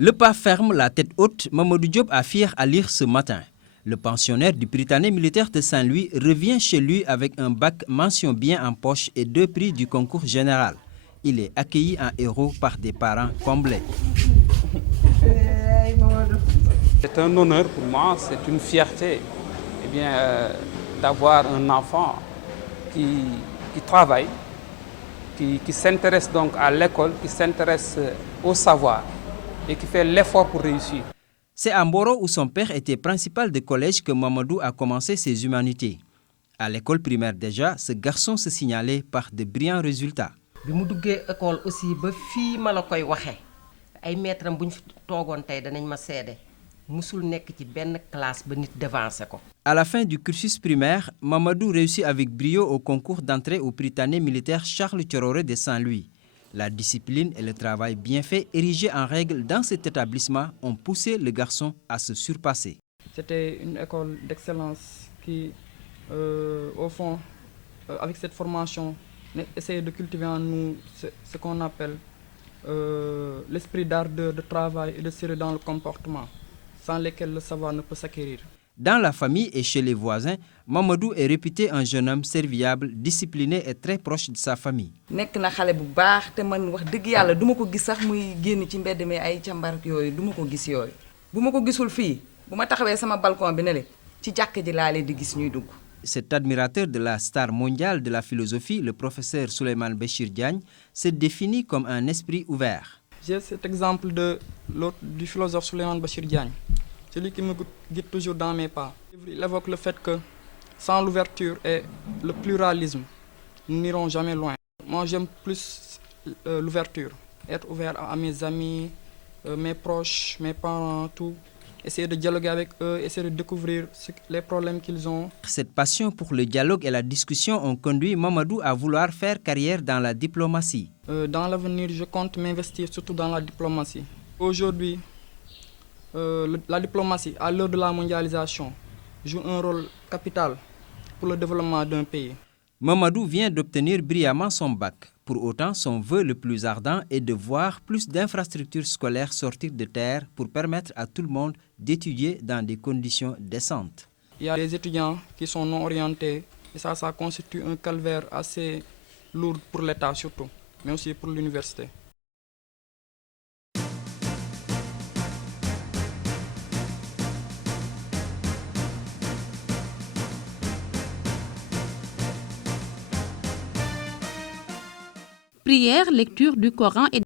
Le pas ferme, la tête haute, Mamadou Diop a fier à lire ce matin. Le pensionnaire du Prytanée militaire de Saint-Louis revient chez lui avec un bac mention bien en poche et 2 prix du concours général. Il est accueilli en héros par des parents comblés. C'est un honneur pour moi, c'est une fierté d'avoir un enfant qui travaille, qui s'intéresse donc à l'école, qui s'intéresse au savoir et qui fait l'effort pour réussir. C'est à Mboro où son père était principal de collège que Mamadou a commencé ses humanités. À l'école primaire déjà, ce garçon se signalait par de brillants résultats. Bi mu duggee école aussi ba fii ma la koy waxee ay maîtres am bu ñu fi toogoon tey danañ ma seede musul nekk ci benn classe ba nit devancé ko. À la fin du cursus primaire, Mamadou réussit avec brio au concours d'entrée au Prytanée militaire Charles Thiororé de Saint-Louis. La discipline et le travail bien fait érigés en règle dans cet établissement ont poussé le garçon à se surpasser. C'était une école d'excellence qui, au fond, avec cette formation, essaie de cultiver en nous ce qu'on appelle l'esprit d'ardeur, de travail et de sérieux dans le comportement, sans lesquels le savoir ne peut s'acquérir. Dans la famille et chez les voisins, Mamadou est réputé un jeune homme serviable, discipliné et très proche de sa famille. Nekk na xale bu baax te man wax dëgg yàlla duma ko gis sax muy génn ci mbedd mi ay càmbar yooyu duma ko gis yooyu. Bu ma ko gisul fii bu ma taxawee sama balcon bi ne le ci jàkk ji laa leen di gis ñuy dugg. Cet admirateur de la star mondiale de la philosophie, le professeur Souleymane Bachir Diagne, se définit comme un esprit ouvert. J'ai cet exemple du philosophe Souleymane Bachir Diagne, celui qui me guide toujours dans mes pas. Il évoque le fait que sans l'ouverture et le pluralisme, nous n'irons jamais loin. Moi, j'aime plus l'ouverture, être ouvert à mes amis, mes proches, mes parents, tout. Essayer de dialoguer avec eux, essayer de découvrir les problèmes qu'ils ont. Cette passion pour le dialogue et la discussion ont conduit Mamadou à vouloir faire carrière dans la diplomatie. Dans l'avenir, je compte m'investir surtout dans la diplomatie. Aujourd'hui, la diplomatie, à l'heure de la mondialisation, joue un rôle capital pour le développement d'un pays. Mamadou vient d'obtenir brillamment son bac. Pour autant, son vœu le plus ardent est de voir plus d'infrastructures scolaires sortir de terre pour permettre à tout le monde d'étudier dans des conditions décentes. Il y a des étudiants qui sont non orientés et ça constitue un calvaire assez lourd pour l'État surtout, mais aussi pour l'université. Prière, lecture du Coran et